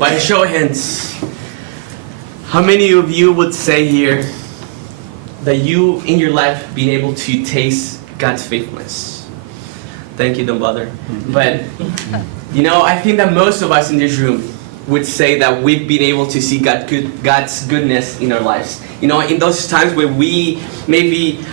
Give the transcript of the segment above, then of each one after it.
by a show of hands, how many of you would say here that you in your life been able to taste God's faithfulness? Thank you, don't bother. But I think that most of us in this room would say that we've been able to see God's goodness in our lives. In those times where we maybe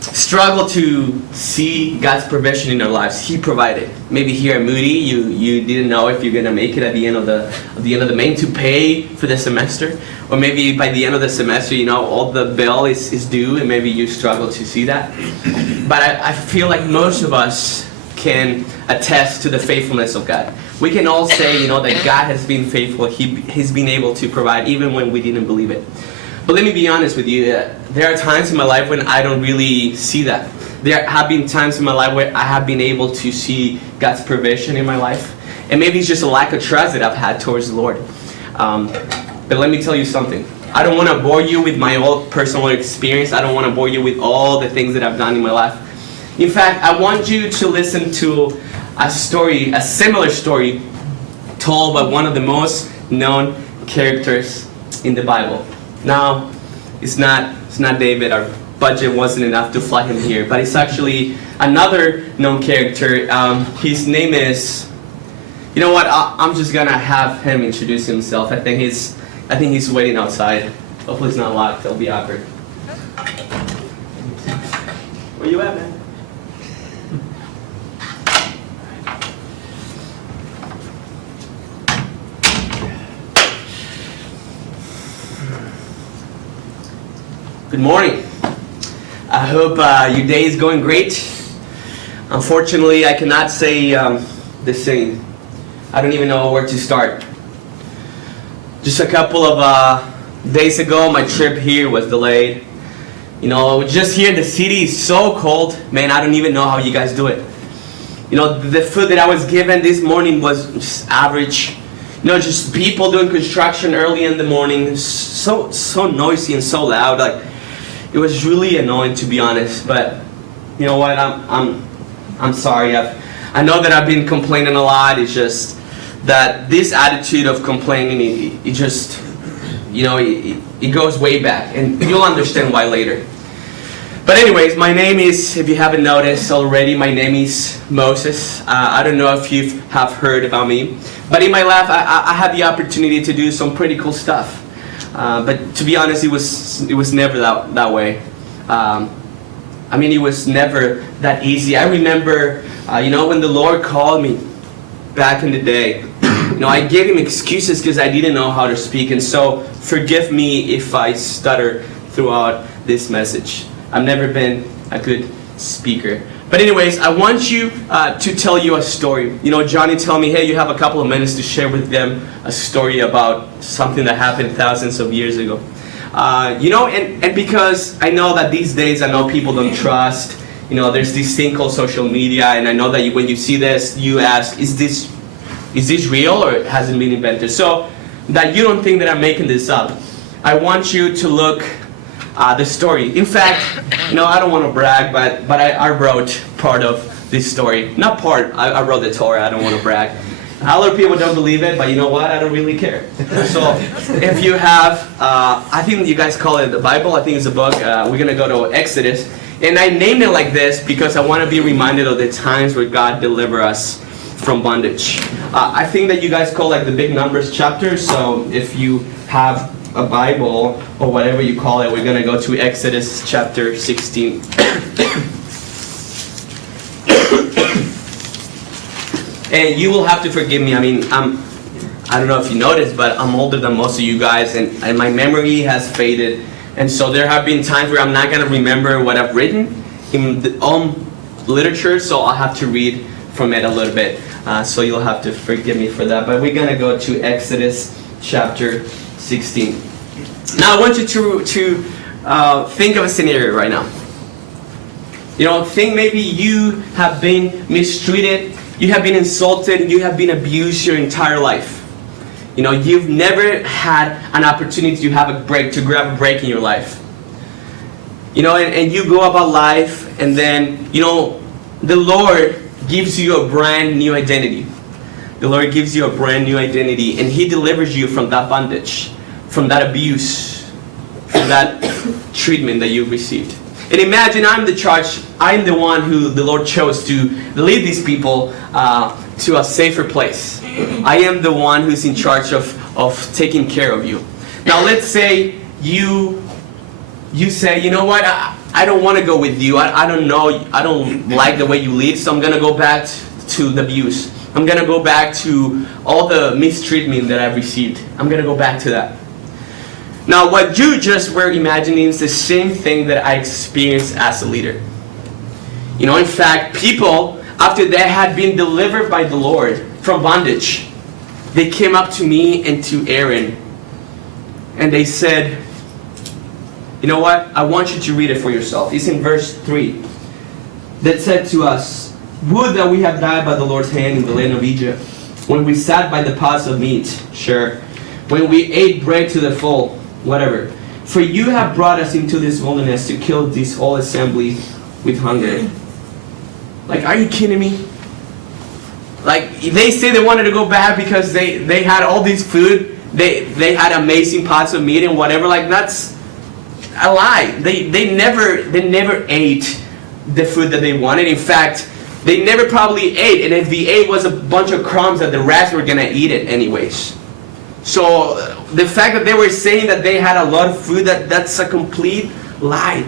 struggle to see God's provision in our lives, He provided. Maybe here at Moody, you didn't know if you're gonna make it at the end of the main to pay for the semester, or maybe by the end of the semester, all the bill is due, and maybe you struggle to see that. But I feel like most of us can attest to the faithfulness of God. We can all say, that God has been faithful. He's been able to provide even when we didn't believe it. But let me be honest with you, there are times in my life when I don't really see that. There have been times in my life where I have been able to see God's provision in my life. And maybe it's just a lack of trust that I've had towards the Lord. But let me tell you something. I don't want to bore you with my own personal experience. I don't want to bore you with all the things that I've done in my life. In fact, I want you to listen to a similar story told by one of the most known characters in the Bible. Now, it's not David. Our budget wasn't enough to fly him here, but it's actually another known character. His name is. You know what? I'm just gonna have him introduce himself. I think he's waiting outside. Hopefully it's not locked. It'll be awkward. Where you at, man? Good morning. I hope your day is going great. Unfortunately, I cannot say the same. I don't even know where to start. Just a couple of days ago, my trip here was delayed. Just here in the city is so cold. Man, I don't even know how you guys do it. The food that I was given this morning was just average. Just people doing construction early in the morning. So noisy and so loud. It was really annoying, to be honest. But you know what? I'm sorry. I know that I've been complaining a lot. It's just that this attitude of complaining, it just, it goes way back, and you'll understand why later. But anyways, my name is, if you haven't noticed already, my name is Moses. I don't know if you have heard about me, but in my life, I had the opportunity to do some pretty cool stuff. But to be honest, it was never that way. It was never that easy. I remember, when the Lord called me back in the day, I gave Him excuses because I didn't know how to speak. And so forgive me if I stutter throughout this message. I've never been a good speaker. But anyways, I want you to tell you a story. Johnny told me, hey, you have a couple of minutes to share with them a story about something that happened thousands of years ago. And because I know that these days, I know people don't trust, there's this thing called social media, and I know that when you see this, you ask, is this real or it hasn't been invented? So that you don't think that I'm making this up, I want you to look the story. In fact, I don't want to brag, but I wrote part of this story. Not part, I wrote the Torah, I don't want to brag. A lot of people don't believe it, but you know what? I don't really care. So if you have, I think you guys call it the Bible, I think it's a book. We're going to go to Exodus. And I named it like this because I want to be reminded of the times where God delivered us from bondage. I think that you guys call the big numbers chapter. So if you have a Bible or whatever you call it, we're going to go to Exodus chapter 16. And you will have to forgive me. I don't know if you noticed, but I'm older than most of you guys, and my memory has faded. And so there have been times where I'm not going to remember what I've written in the literature, so I'll have to read from it a little bit. So you'll have to forgive me for that. But we're going to go to Exodus chapter 16. Now I want you to think of a scenario right now. Think maybe you have been mistreated, you have been insulted, you have been abused your entire life. You've never had an opportunity to have a break, to grab a break in your life. And you go about life, and then, the Lord gives you a brand new identity. The Lord gives you a brand new identity, and He delivers you from that bondage, from that abuse, from that treatment that you've received. And imagine I'm the charge, I'm the one who the Lord chose to lead these people to a safer place. I am the one who's in charge of taking care of you. Now let's say you say, you know what, I don't want to go with you. I don't know, I don't like the way you lead, so I'm going to go back to the abuse. I'm going to go back to all the mistreatment that I've received. I'm going to go back to that. Now, what you just were imagining is the same thing that I experienced as a leader. You know, in fact, people, after they had been delivered by the Lord from bondage, they came up to me and to Aaron, and they said, you know what? I want you to read it for yourself. It's in verse 3. That said to us, would that we had died by the Lord's hand in the land of Egypt, when we sat by the pots of meat, sure, when we ate bread to the full, whatever. For you have brought us into this wilderness to kill this whole assembly with hunger. Like, are you kidding me? Like, they say they wanted to go back because they had all this food, they had amazing pots of meat and whatever. Like, that's a lie. They never ate the food that they wanted. In fact, they never probably ate, and if they ate, was a bunch of crumbs that the rats were gonna eat it anyways. So the fact that they were saying that they had a lot of food, that's a complete lie.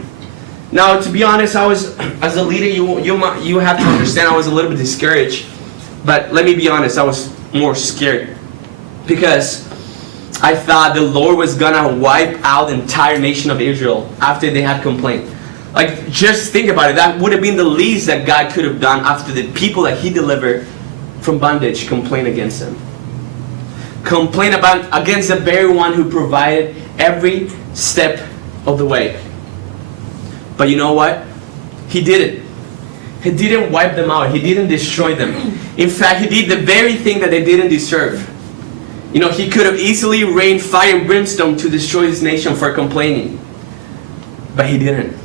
Now, to be honest, I was, as a leader, you have to understand, I was a little bit discouraged. But let me be honest, I was more scared, because I thought the Lord was gonna wipe out the entire nation of Israel after they had complained. Like, just think about it. That would have been the least that God could have done after the people that He delivered from bondage complained against Him. Complain against the very one who provided every step of the way. But you know what? He didn't. He didn't wipe them out. He didn't destroy them. In fact, He did the very thing that they didn't deserve. You know, He could have easily rained fire and brimstone to destroy His nation for complaining. But He didn't.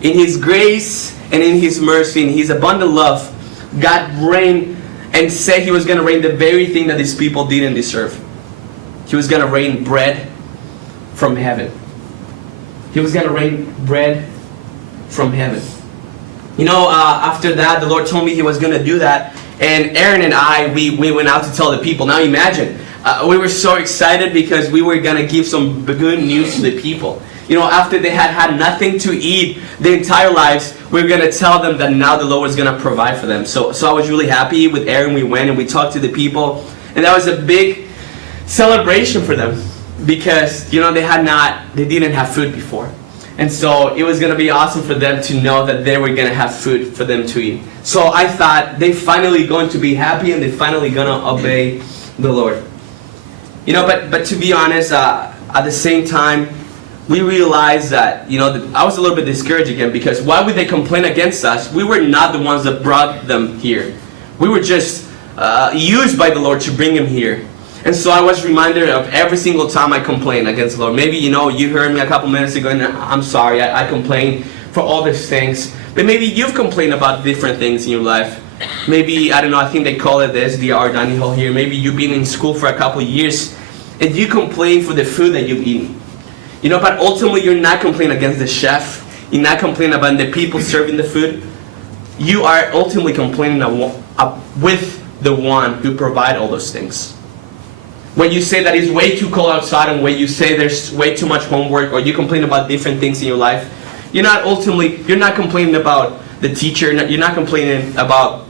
In His grace and in His mercy and His abundant love, God reigned and said He was going to rain the very thing that these people didn't deserve. He was going to rain bread from heaven. He was going to rain bread from heaven. You know, after that, the Lord told me He was going to do that. And Aaron and I, we went out to tell the people. Now imagine, we were so excited because we were going to give some good news to the people. You know, after they had nothing to eat their entire lives, we were going to tell them that now the Lord was going to provide for them. So I was really happy with Aaron. We went and we talked to the people. And that was a big celebration for them, because, you know, they didn't have food before. And so it was going to be awesome for them to know that they were going to have food for them to eat. So I thought they finally going to be happy and they finally going to obey the Lord. You know, but to be honest, at the same time, we realized that, you know, I was a little bit discouraged again, because why would they complain against us? We were not the ones that brought them here. We were just used by the Lord to bring them here. And so I was reminded of every single time I complained against the Lord. Maybe, you know, you heard me a couple minutes ago, and I'm sorry, I complained for all these things. But maybe you've complained about different things in your life. Maybe, I don't know, I think they call it this, the Armijo here. Maybe you've been in school for a couple of years, and you complain for the food that you've eaten. You know, but ultimately you're not complaining against the chef. You're not complaining about the people serving the food. You are ultimately complaining with the one who provides all those things. When you say that it's way too cold outside, and when you say there's way too much homework, or you complain about different things in your life, you're not complaining about the teacher, you're not complaining about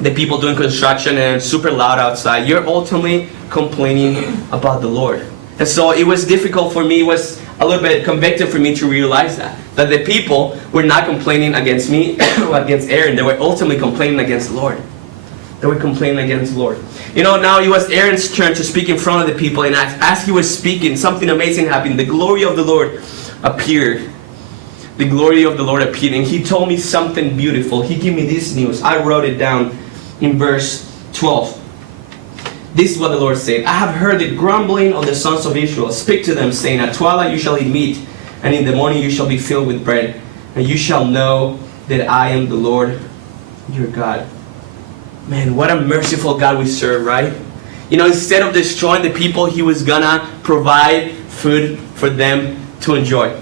the people doing construction and it's super loud outside. You're ultimately complaining about the Lord. And so it was difficult for me, it was a little bit convicting for me to realize that the people were not complaining against me or against Aaron. They were ultimately complaining against the Lord. They were complaining against the Lord. You know, now it was Aaron's turn to speak in front of the people, and as he was speaking, something amazing happened. The glory of the Lord appeared. The glory of the Lord appeared, and He told me something beautiful. He gave me this news. I wrote it down in verse 12. This is what the Lord said. I have heard the grumbling of the sons of Israel. Speak to them, saying, at twilight you shall eat meat, and in the morning you shall be filled with bread, and you shall know that I am the Lord your God. Man, what a merciful God we serve, right? instead of destroying the people, he was gonna provide food for them to enjoy.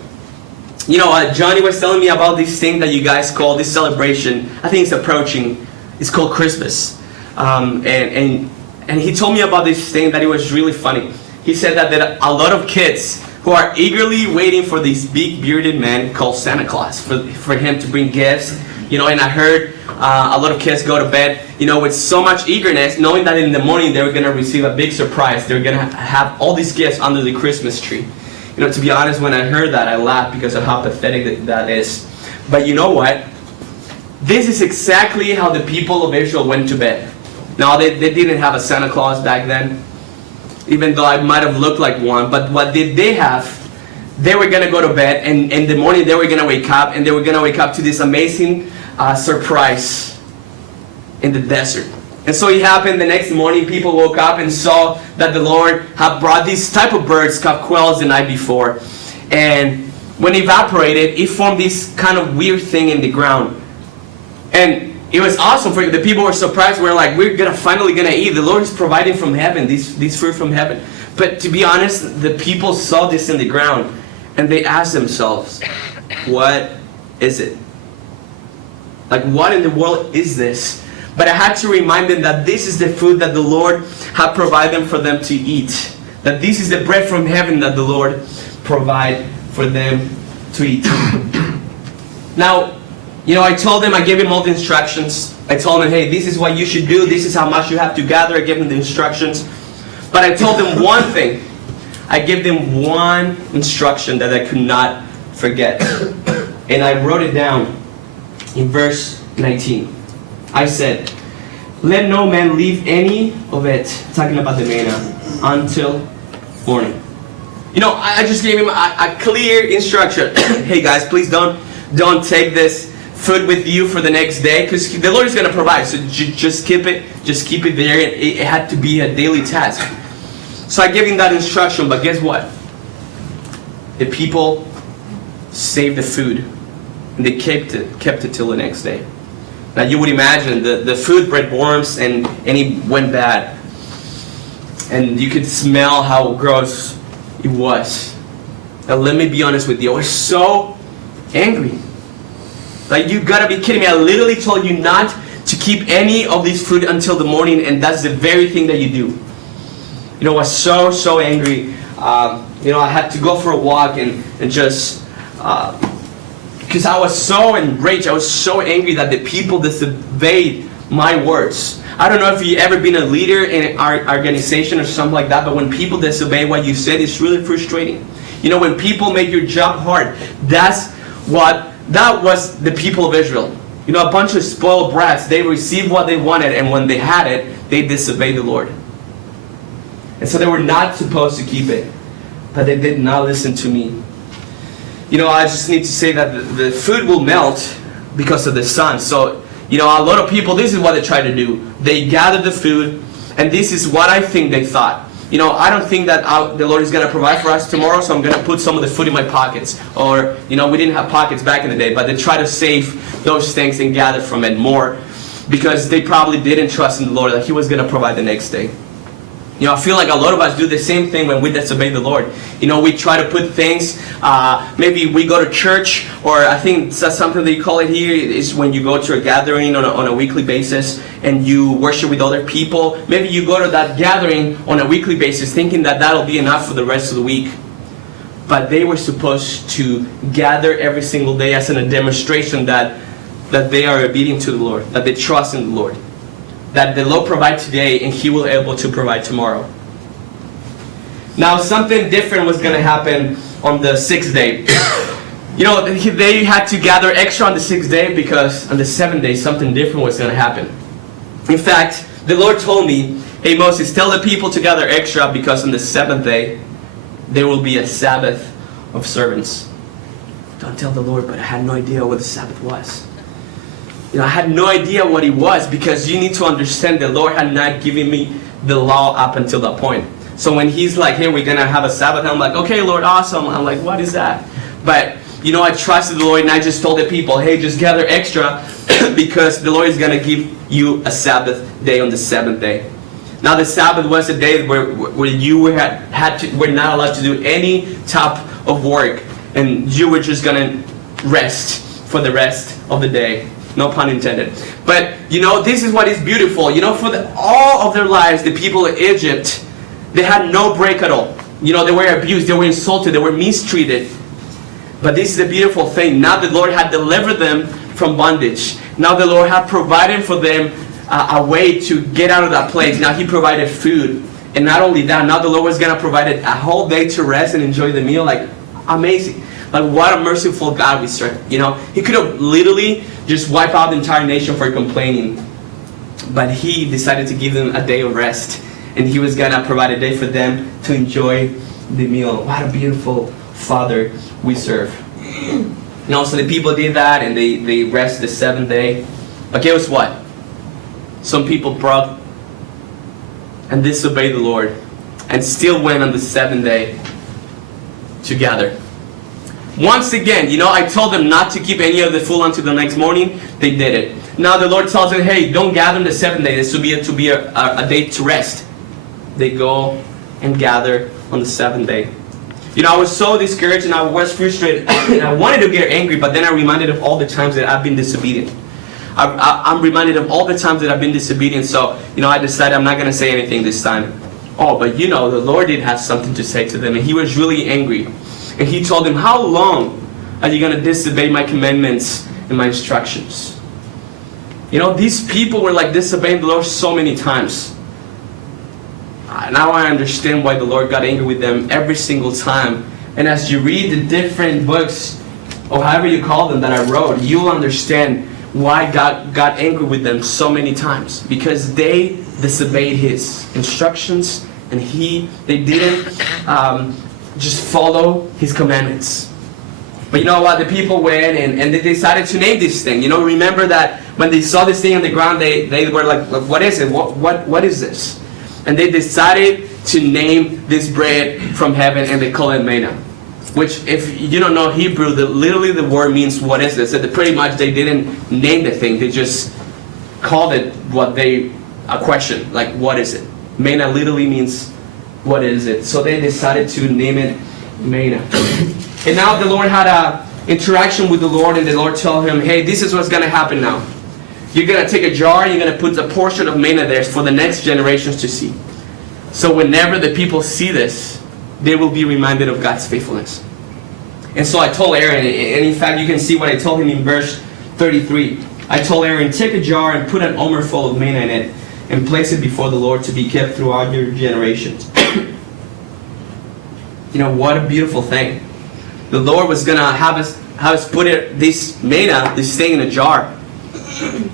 Johnny was telling me about this thing that you guys call this celebration. I think it's approaching. It's called Christmas. And he told me about this thing that it was really funny. He said that a lot of kids who are eagerly waiting for this big bearded man called Santa Claus for him to bring gifts. And I heard a lot of kids go to bed, with so much eagerness, knowing that in the morning they were going to receive a big surprise. They were going to have all these gifts under the Christmas tree. To be honest, when I heard that, I laughed because of how pathetic that is. But you know what? This is exactly how the people of Israel went to bed. Now, they didn't have a Santa Claus back then, even though I might have looked like one. But what did they have? They were going to go to bed, and in the morning they were going to wake up, and they were going to wake up to this amazing surprise in the desert. And so it happened the next morning. People woke up and saw that the Lord had brought these type of birds called quails the night before. And when it evaporated, it formed this kind of weird thing in the ground. And it was awesome. For the people were surprised. We're like, we're finally gonna eat. The Lord is providing from heaven, these fruit from heaven. But to be honest, the people saw this in the ground, and they asked themselves, what is it? Like, what in the world is this? But I had to remind them that this is the food that the Lord had provided for them to eat. That this is the bread from heaven that the Lord provided for them to eat. Now, I told them, I gave them all the instructions. I told them, hey, this is what you should do. This is how much you have to gather. I gave them the instructions. But I told them one thing. I gave them one instruction that I could not forget. And I wrote it down in verse 19. I said, let no man leave any of it, talking about the manna, until morning. I just gave him a clear instruction. Hey guys, please don't take this food with you for the next day, because the Lord is going to provide. So just keep it there. It had to be a daily task. So I gave him that instruction, but guess what? The people saved the food, and they kept it till the next day. Now you would imagine the food bred worms, and it went bad. And you could smell how gross it was. Now let me be honest with you, I was so angry. Like, you gotta be kidding me. I literally told you not to keep any of this food until the morning, and that's the very thing that you do. I was so angry. I had to go for a walk and just... because I was so enraged, I was so angry that the people disobeyed my words. I don't know if you've ever been a leader in our organization or something like that, but when people disobey what you said, it's really frustrating. When people make your job hard, that was the people of Israel. A bunch of spoiled brats. They received what they wanted, and when they had it, they disobeyed the Lord. And so they were not supposed to keep it, but they did not listen to me. I just need to say that the food will melt because of the sun. So, a lot of people, this is what they try to do. They gather the food, and this is what I think they thought. I don't think that the Lord is going to provide for us tomorrow, so I'm going to put some of the food in my pockets. Or, we didn't have pockets back in the day, but they try to save those things and gather from it more, because they probably didn't trust in the Lord that He was going to provide the next day. I feel like a lot of us do the same thing when we disobey the Lord. We try to put things, maybe we go to church, or I think that's something that you call it here, is when you go to a gathering on a weekly basis and you worship with other people. Maybe you go to that gathering on a weekly basis thinking that that'll be enough for the rest of the week. But they were supposed to gather every single day as a demonstration that they are obedient to the Lord, that they trust in the Lord. That the Lord provides today, and He will be able to provide tomorrow. Now, something different was going to happen on the 6th day. They had to gather extra on the 6th day, because on the 7th day, something different was going to happen. In fact, the Lord told me, hey Moses, tell the people to gather extra, because on the 7th day, there will be a Sabbath of servants. Don't tell the Lord, but I had no idea what the Sabbath was. I had no idea what it was, because you need to understand the Lord had not given me the law up until that point. So when He's like, hey, we're going to have a Sabbath, I'm like, okay, Lord, awesome. I'm like, what is that? But, I trusted the Lord, and I just told the people, hey, just gather extra because the Lord is going to give you a Sabbath day on the 7th day. Now the Sabbath was a day where you were not allowed to do any type of work, and you were just gonna rest for the rest of the day. No pun intended. But this is what is beautiful. For all of their lives, the people of Egypt, they had no break at all. They were abused, they were insulted, they were mistreated. But this is the beautiful thing. Now the Lord had delivered them from bondage. Now the Lord had provided for them a way to get out of that place. Now He provided food. And not only that, now the Lord was going to provide a whole day to rest and enjoy the meal. Like, amazing. Like, what a merciful God we serve. He could have literally just wiped out the entire nation for complaining. But He decided to give them a day of rest. And He was going to provide a day for them to enjoy the meal. What a beautiful Father we serve. So the people did that, and they rested the seventh day. But guess what? Some people broke and disobeyed the Lord and still went on the seventh day to gather. Once again, I told them not to keep any of the food until the next morning. They did it. Now the Lord tells them, hey, don't gather on the seventh day. This will be a day to rest. They go and gather on the seventh day. I was so discouraged and I was frustrated and I wanted to get angry, but then I reminded of all the times that I've been disobedient. I'm reminded of all the times that I've been disobedient, so I decided I'm not going to say anything this time. Oh, but the Lord did have something to say to them, and He was really angry. And He told them, how long are you going to disobey my commandments and my instructions? These people were like disobeying the Lord so many times. Now I understand why the Lord got angry with them every single time. And as you read the different books, or however you call them, that I wrote, you'll understand why God got angry with them so many times. Because they disobeyed His instructions, and they didn't just follow His commandments. But you know what? The people went and they decided to name this thing. Remember that when they saw this thing on the ground, they were like, what is it? What is this? And they decided to name this bread from heaven, and they call it manna. Which, if you don't know Hebrew, literally the word means what is this? And pretty much they didn't name the thing. They just called it a question. Like, what is it? Manna literally means what is it? So they decided to name it manna. And now the Lord had an interaction with the Lord, and the Lord told him, hey, this is what's going to happen now. You're going to take a jar, and you're going to put a portion of manna there for the next generations to see. So whenever the people see this, they will be reminded of God's faithfulness. And so I told Aaron, and in fact you can see what I told him in verse 33. I told Aaron, take a jar and put an omer full of manna in it, and place it before the Lord to be kept throughout your generations. What a beautiful thing. The Lord was going to have us put this manna, this thing in a jar,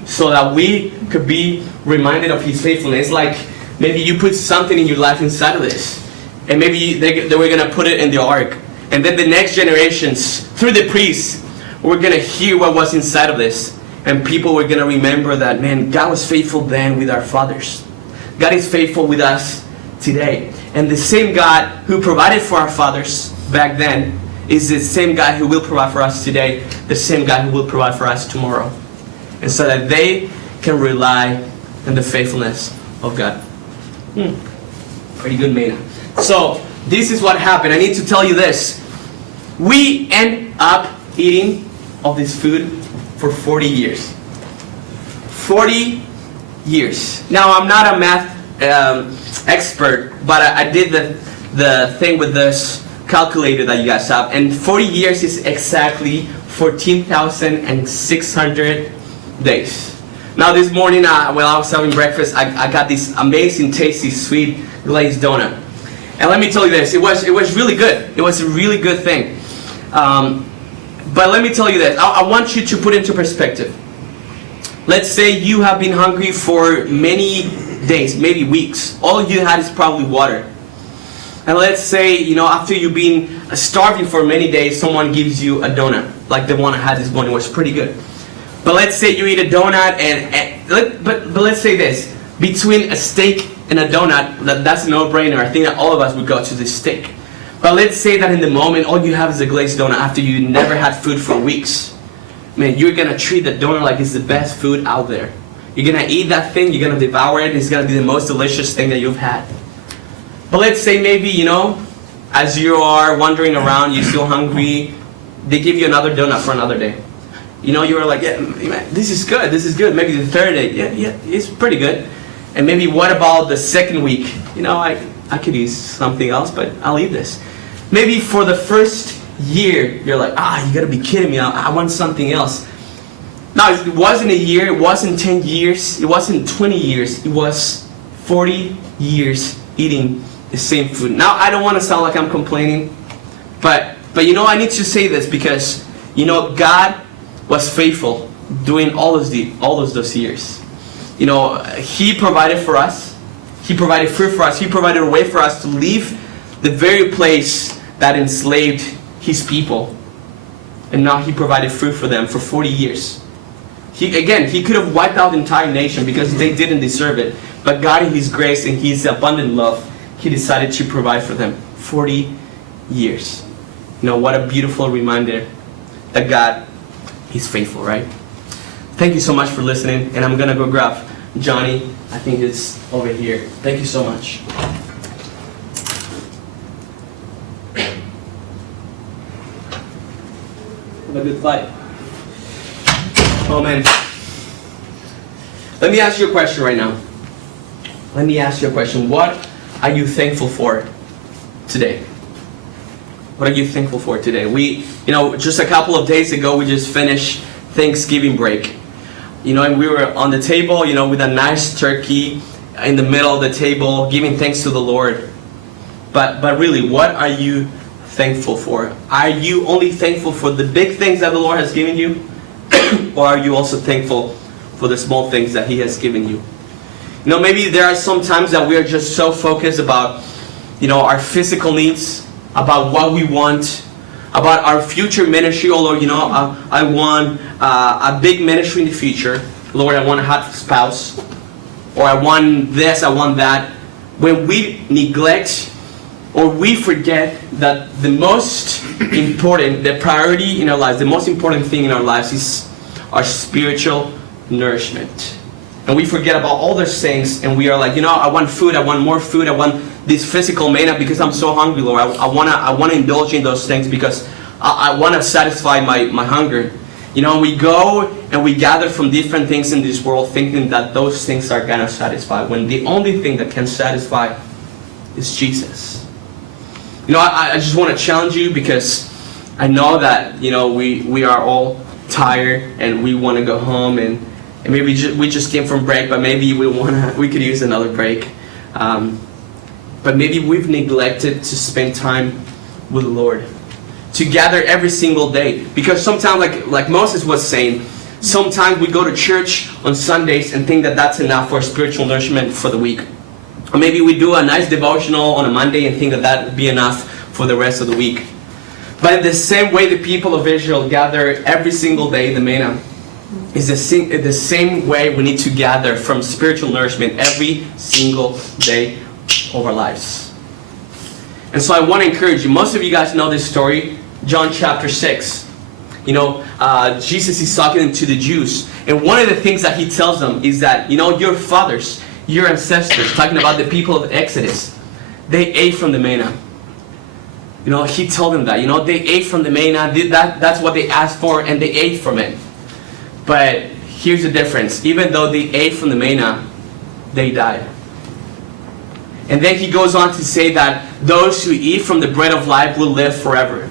so that we could be reminded of His faithfulness. It's like maybe you put something in your life inside of this, and maybe they were going to put it in the ark, and then the next generations, through the priests, were going to hear what was inside of this, and people were going to remember that, man, God was faithful then with our fathers. God is faithful with us today. And the same God who provided for our fathers back then is the same God who will provide for us today, the same God who will provide for us tomorrow. And so that they can rely on the faithfulness of God. Pretty good manna. So, this is what happened. I need to tell you this. We end up eating of this food for 40 years. 40 years. Now, I'm not a math expert, but I did the thing with this calculator that you guys have. And 40 years is exactly 14,600 days. Now this morning, while I was having breakfast, I got this amazing, tasty, sweet glazed donut. And let me tell you this, it was really good. It was a really good thing. But let me tell you this, I want you to put into perspective. Let's say you have been hungry for many days, maybe weeks. All you had is probably water. And let's say, after you've been starving for many days, someone gives you a donut, like the one I had this morning, was pretty good. But let's say you eat a donut, but let's say this, between a steak and a donut, that's a no-brainer. I think that all of us would go to the steak. But let's say that in the moment, all you have is a glazed donut after you never had food for weeks. Man, you're going to treat the donut like it's the best food out there. You're going to eat that thing, you're going to devour it, it's going to be the most delicious thing that you've had. But let's say maybe, as you are wandering around, you're still hungry, they give you another donut for another day. You were like, yeah, man, this is good. Maybe the third day, yeah, it's pretty good. And maybe what about the second week? I could use something else, but I'll eat this. Maybe for the first year, you're like, you gotta be kidding me, I want something else. Now, it wasn't a year, it wasn't 10 years, it wasn't 20 years, it was 40 years eating the same food. Now, I don't want to sound like I'm complaining, but I need to say this because, God was faithful during all of those years. He provided for us, He provided food for us, He provided a way for us to leave the very place that enslaved His people. And now He provided food for them for 40 years. He could have wiped out the entire nation because they didn't deserve it. But God, in His grace and His abundant love, He decided to provide for them 40 years. What a beautiful reminder that God is faithful, right? Thank you so much for listening. And I'm going to go grab Johnny. I think it's over here. Thank you so much. Have a good flight. Oh man. Let me ask you a question right now. What are you thankful for today? What are you thankful for today? We, just a couple of days ago, we just finished Thanksgiving break. And we were on the table, with a nice turkey in the middle of the table, giving thanks to the Lord. But really, what are you thankful for? Are you only thankful for the big things that the Lord has given you? Or are you also thankful for the small things that He has given you? Maybe there are some times that we are just so focused about, our physical needs, about what we want, about our future ministry. Oh Lord, I want a big ministry in the future. Lord, I want a hot spouse. Or I want this, I want that. When we neglect or we forget that the most important, the priority in our lives, the most important thing in our lives is our spiritual nourishment. And we forget about all those things, and we are like, I want food, I want more food, I want this physical manna because I'm so hungry, Lord. I want to indulge in those things because I want to satisfy my hunger. We go and we gather from different things in this world thinking that those things are going to satisfy, when the only thing that can satisfy is Jesus. I just want to challenge you because I know that, we are all tired and we want to go home and maybe we just came from break, but maybe we could use another break. But maybe we've neglected to spend time with the Lord, to gather every single day. Because sometimes, like Moses was saying, sometimes we go to church on Sundays and think that that's enough for spiritual nourishment for the week. Or maybe we do a nice devotional on a Monday and think that would be enough for the rest of the week. But in the same way the people of Israel gather every single day, the manna, is the same way we need to gather from spiritual nourishment every single day of our lives. And so I want to encourage you. Most of you guys know this story, John chapter 6. Jesus is talking to the Jews. And one of the things that He tells them is that, your fathers, your ancestors, talking about the people of Exodus, they ate from the manna. He told them that. They ate from the manna. That's what they asked for, and they ate from it. But here's the difference. Even though they ate from the manna, they died. And then He goes on to say that those who eat from the bread of life will live forever.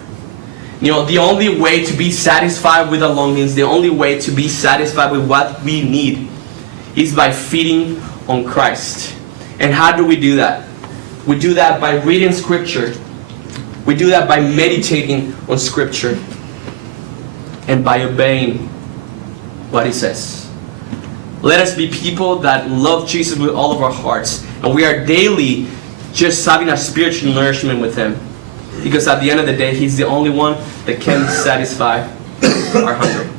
The only way to be satisfied with our longings, the only way to be satisfied with what we need is by feeding on Christ. And how do we do that? We do that by reading Scripture. We do that by meditating on Scripture and by obeying what He says. Let us be people that love Jesus with all of our hearts. And we are daily just having a spiritual nourishment with Him. Because at the end of the day, He's the only one that can satisfy our hunger.